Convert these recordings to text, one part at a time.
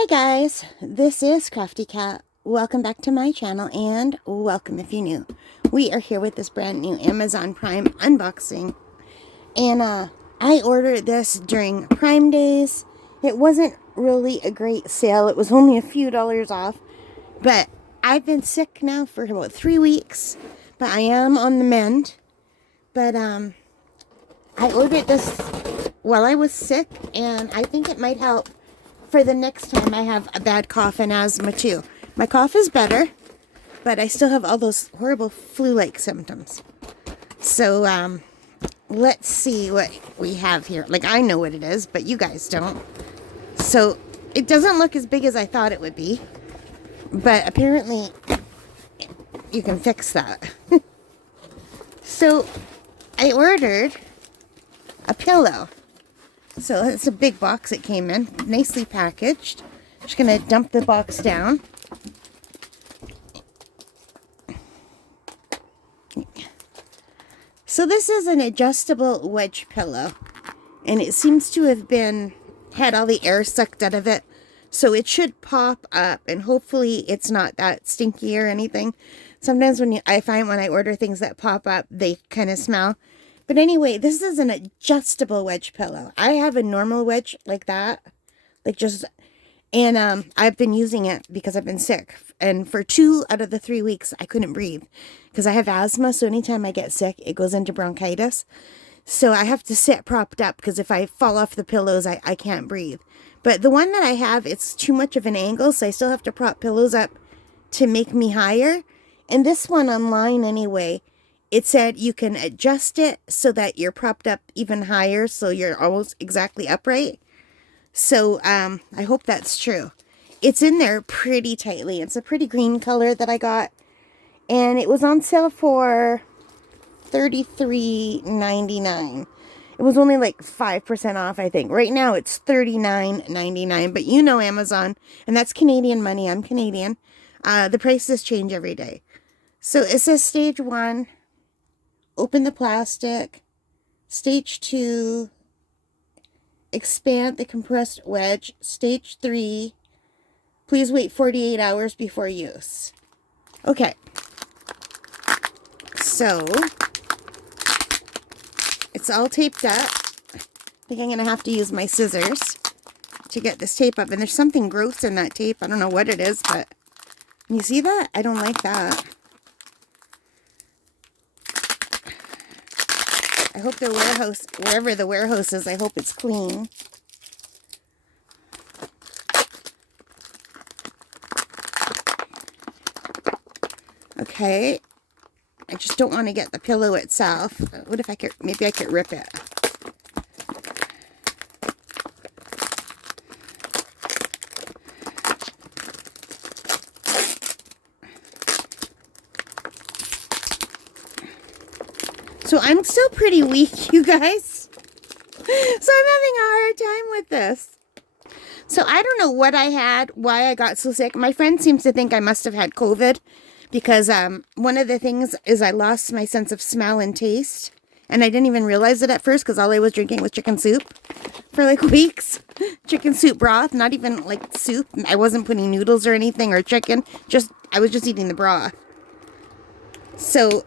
Hi guys, this is Crafty Cat. Welcome back to my channel and welcome if you're new. We are here with this brand new Amazon Prime unboxing. And I ordered this during Prime days. It wasn't really a great sale. It was only a few dollars off. But I've been sick now for about 3 weeks. But I am on the mend. But I ordered this while I was sick, and I think it might help for the next time I have a bad cough and asthma too. My cough is better, but I still have all those horrible flu-like symptoms. So, let's see what we have here. Like, I know what it is, but you guys don't. So, it doesn't look as big as I thought it would be, but apparently you can fix that. So, I ordered a pillow. So it's a big box it came in, nicely packaged. Just gonna dump the box down. So this is an adjustable wedge pillow, and it seems to have had all the air sucked out of it. So it should pop up, and hopefully it's not that stinky or anything. Sometimes I find when I order things that pop up, they kind of smell. But anyway, this is an adjustable wedge pillow. I have a normal wedge like that. And I've been using it because I've been sick. And for 2 out of the 3 weeks, I couldn't breathe. Because I have asthma, so anytime I get sick, it goes into bronchitis. So I have to sit propped up, because if I fall off the pillows, I can't breathe. But the one that I have, it's too much of an angle, so I still have to prop pillows up to make me higher. And this one online anyway, it said you can adjust it so that you're propped up even higher, so you're almost exactly upright. So, I hope that's true. It's in there pretty tightly. It's a pretty green color that I got. And it was on sale for $33.99. It was only like 5% off, I think. Right now it's $39.99. But you know Amazon, and that's Canadian money. I'm Canadian. The prices change every day. So it says stage 1. Open the plastic. Stage 2, expand the compressed wedge. Stage 3, please wait 48 hours before use. Okay. So, it's all taped up. I think I'm going to have to use my scissors to get this tape up. And there's something gross in that tape. I don't know what it is, but you see that? I don't like that. I hope the warehouse, wherever the warehouse is, I hope it's clean. Okay. I just don't want to get the pillow itself. What if maybe I could rip it. So I'm still pretty weak, you guys. So I'm having a hard time with this. So I don't know what I had, why I got so sick. My friend seems to think I must have had COVID because one of the things is I lost my sense of smell and taste. And I didn't even realize it at first because all I was drinking was chicken soup for like weeks. Chicken soup broth, not even like soup. I wasn't putting noodles or anything or chicken. I was just eating the broth. So,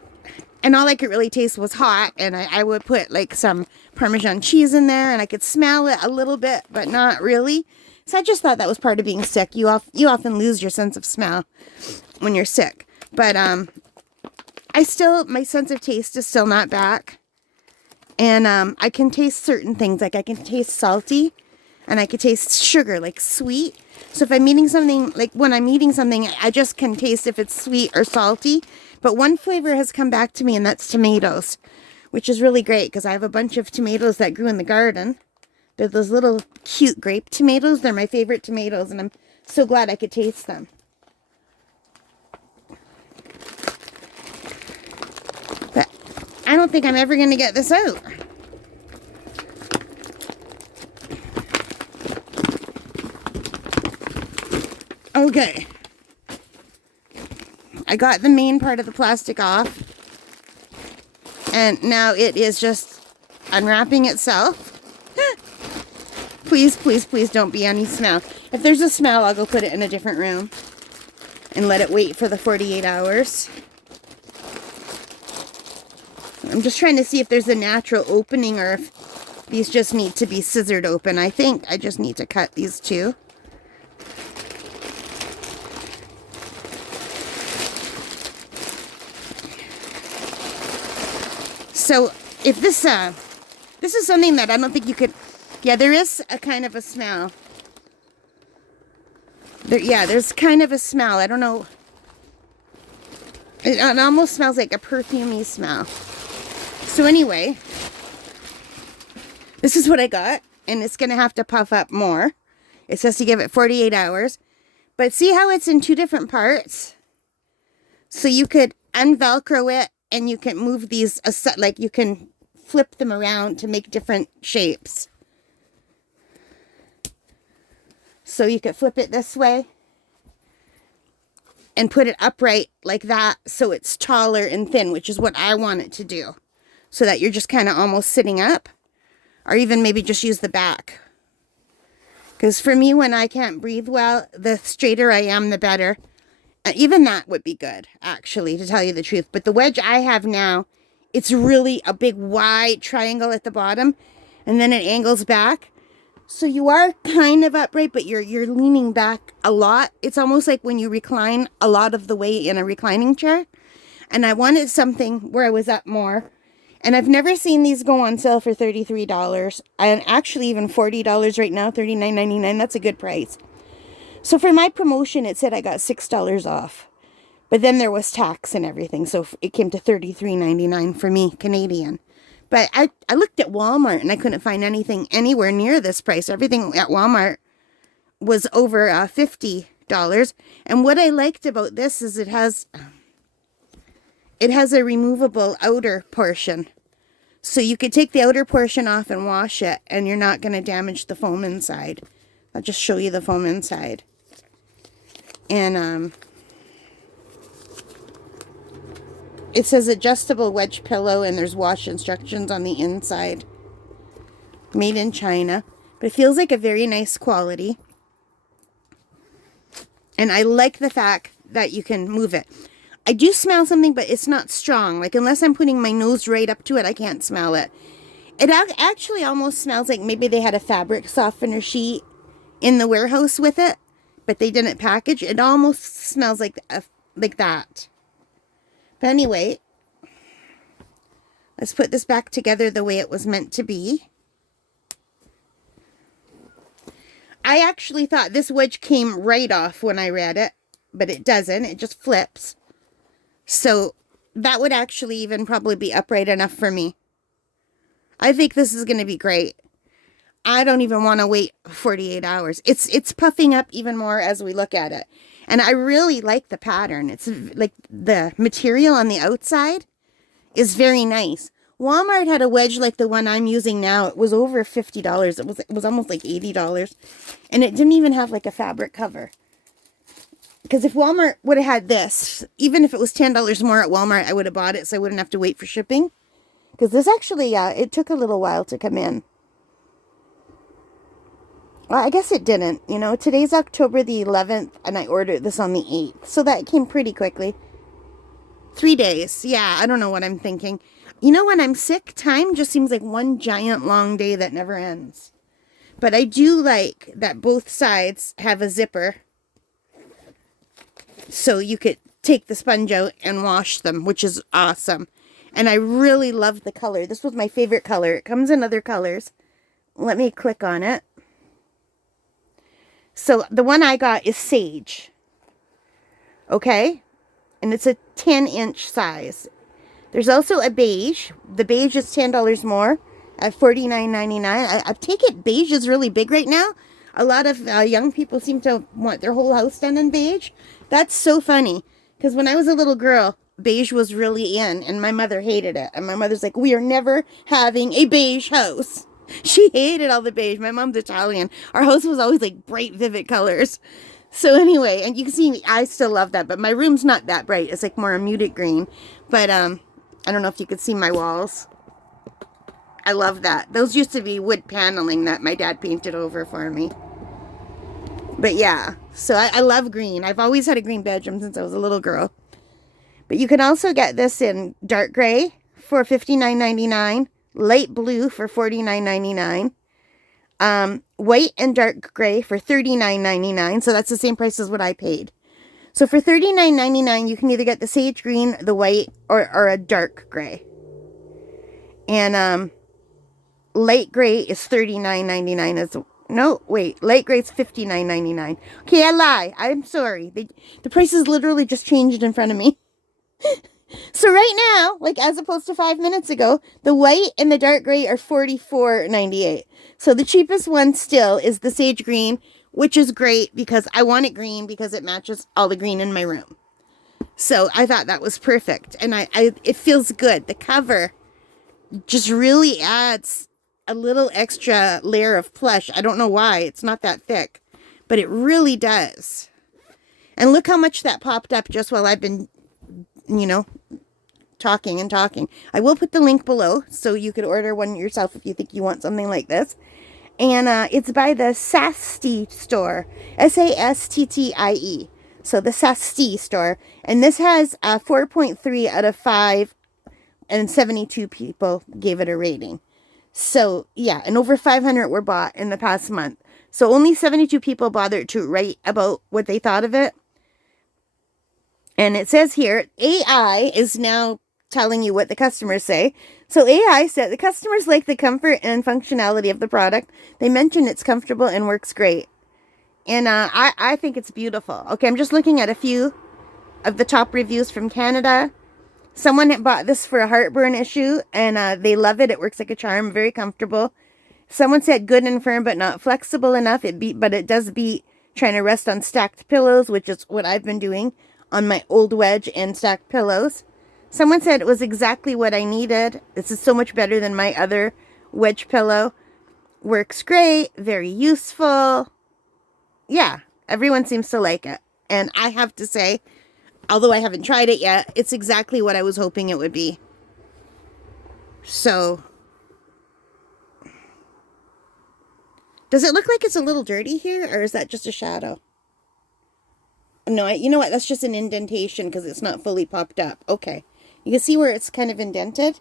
and all I could really taste was hot, and I would put like some Parmesan cheese in there, and I could smell it a little bit, but not really. So I just thought that was part of being sick. You often lose your sense of smell when you're sick. But my sense of taste is still not back. And I can taste certain things, like I can taste salty, and I can taste sugar, like sweet. So if I'm eating something, like when I'm eating something, I just can taste if it's sweet or salty. But one flavor has come back to me, and that's tomatoes, which is really great because I have a bunch of tomatoes that grew in the garden. They're those little cute grape tomatoes. They're my favorite tomatoes, and I'm so glad I could taste them. But I don't think I'm ever going to get this out. Okay. I got the main part of the plastic off, and now it is just unwrapping itself. Please, please, please don't be any smell. If there's a smell, I'll go put it in a different room and let it wait for the 48 hours. I'm just trying to see if there's a natural opening or if these just need to be scissored open. I think I just need to cut these two. So if this is something that I don't think you could, yeah, there is a kind of a smell. There's kind of a smell. I don't know. It almost smells like a perfumey smell. So anyway, this is what I got, and it's going to have to puff up more. It says to give it 48 hours. But see how it's in two different parts? So you could unvelcro it, and you can move these, like you can flip them around to make different shapes. So you could flip it this way and put it upright like that so it's taller and thin, which is what I want it to do. So that you're just kind of almost sitting up, or even maybe just use the back. Because for me, when I can't breathe well, the straighter I am, the better. Even that would be good, actually, to tell you the truth. But the wedge I have now, it's really a big wide triangle at the bottom, and then it angles back. So you are kind of upright, but you're leaning back a lot. It's almost like when you recline a lot of the way in a reclining chair. And I wanted something where I was up more. And I've never seen these go on sale for $33. And actually even $40 right now, $39.99. That's a good price. So for my promotion, it said I got $6 off. But then there was tax and everything. So it came to $33.99 for me, Canadian. But I looked at Walmart and I couldn't find anything anywhere near this price. Everything at Walmart was over $50. And what I liked about this is it has a removable outer portion. So you could take the outer portion off and wash it, and you're not going to damage the foam inside. I'll just show you the foam inside. And it says adjustable wedge pillow, and there's wash instructions on the inside. Made in China. But it feels like a very nice quality. And I like the fact that you can move it. I do smell something, but it's not strong. Like, unless I'm putting my nose right up to it, I can't smell it. It actually almost smells like maybe they had a fabric softener sheet in the warehouse with it, but they didn't package. It almost smells like that. But anyway, let's put this back together the way it was meant to be. I actually thought this wedge came right off when I read it, but it doesn't. It just flips. So that would actually even probably be upright enough for me. I think this is going to be great. I don't even want to wait 48 hours. It's puffing up even more as we look at it. And I really like the pattern. It's like the material on the outside is very nice. Walmart had a wedge like the one I'm using now. It was over $50. It was almost like $80. And it didn't even have like a fabric cover. Because if Walmart would have had this, even if it was $10 more at Walmart, I would have bought it so I wouldn't have to wait for shipping. Because this actually, it took a little while to come in. Well, I guess it didn't. You know, today's October the 11th, and I ordered this on the 8th. So that came pretty quickly. 3 days. Yeah, I don't know what I'm thinking. You know, when I'm sick, time just seems like one giant long day that never ends. But I do like that both sides have a zipper. So you could take the sponge out and wash them, which is awesome. And I really love the color. This was my favorite color. It comes in other colors. Let me click on it. So the one I got is Sage. Okay? And it's a 10-inch size. There's also a beige. The beige is $10 more at $49.99. I take it beige is really big right now. A lot of young people seem to want their whole house done in beige. That's so funny. Because when I was a little girl, beige was really in. And my mother hated it. And my mother's like, we are never having a beige house. She hated all the beige. My mom's Italian. Our house was always like bright, vivid colors. So anyway, and you can see I still love that. But my room's not that bright. It's like more a muted green. But I don't know if you could see my walls. I love that. Those used to be wood paneling that my dad painted over for me. But yeah, so I love green. I've always had a green bedroom since I was a little girl. But you can also get this in dark gray for $59.99, light blue for $49.99, white and dark gray for $39.99. So that's the same price as what I paid. So for $39.99, you can either get the sage green, the white, or a dark gray. And light gray is $39.99 as well. No, wait. Light gray is $59.99. Okay, I lie. I'm sorry. The prices literally just changed in front of me. So right now, like as opposed to 5 minutes ago, the white and the dark gray are $44.98. So the cheapest one still is the sage green, which is great because I want it green because it matches all the green in my room. So I thought that was perfect. And it feels good. The cover just really adds a little extra layer of plush. I don't know why. It's not that thick, but it really does. And look how much that popped up just while I've been, you know, talking and talking. I will put the link below so you could order one yourself if you think you want something like this. And it's by the Sasti store, Sastie. So the Sasti store. And this has 4.3 out of 5, and 72 people gave it a rating. So, yeah, and over 500 were bought in the past month. So only 72 people bothered to write about what they thought of it. And it says here, AI is now telling you what the customers say. So AI said the customers like the comfort and functionality of the product. They mention it's comfortable and works great. And I think it's beautiful. Okay, I'm just looking at a few of the top reviews from Canada. Someone had bought this for a heartburn issue, and they love it. It works like a charm, very comfortable. Someone said good and firm, but not flexible enough. But it does beat trying to rest on stacked pillows, which is what I've been doing on my old Wedge and stacked pillows. Someone said it was exactly what I needed. This is so much better than my other Wedge pillow. Works great, very useful. Yeah, everyone seems to like it. And I have to say, although I haven't tried it yet, it's exactly what I was hoping it would be. So, does it look like it's a little dirty here, or is that just a shadow? No, you know what? That's just an indentation because it's not fully popped up. Okay. You can see where it's kind of indented?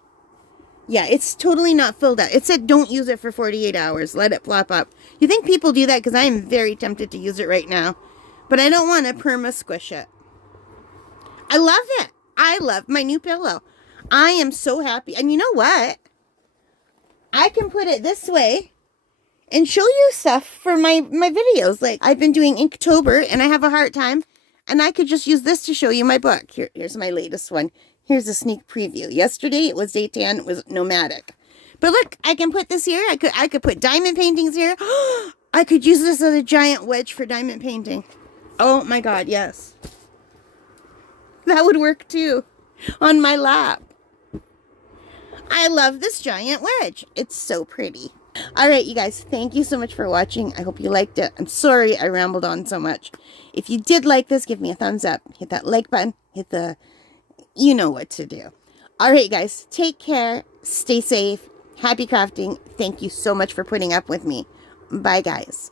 Yeah, it's totally not filled out. It said don't use it for 48 hours. Let it plop up. You think people do that? Because I am very tempted to use it right now. But I don't want to perma-squish it. I love it. I love my new pillow. I am so happy. And you know what? I can put it this way and show you stuff for my videos. Like, I've been doing Inktober and I have a hard time. And I could just use this to show you my book. Here's my latest one. Here's a sneak preview. Yesterday it was day 10. It was nomadic. But look, I can put this here. I could put diamond paintings here. I could use this as a giant wedge for diamond painting. Oh my God, yes. That would work too. On my lap. I love this giant wedge. It's so pretty. All right, you guys, thank you so much for watching. I hope you liked it. I'm sorry I rambled on so much. If you did like this, give me a thumbs up. Hit that like button. Hit the... You know what to do. All right, guys, take care. Stay safe. Happy crafting. Thank you so much for putting up with me. Bye, guys.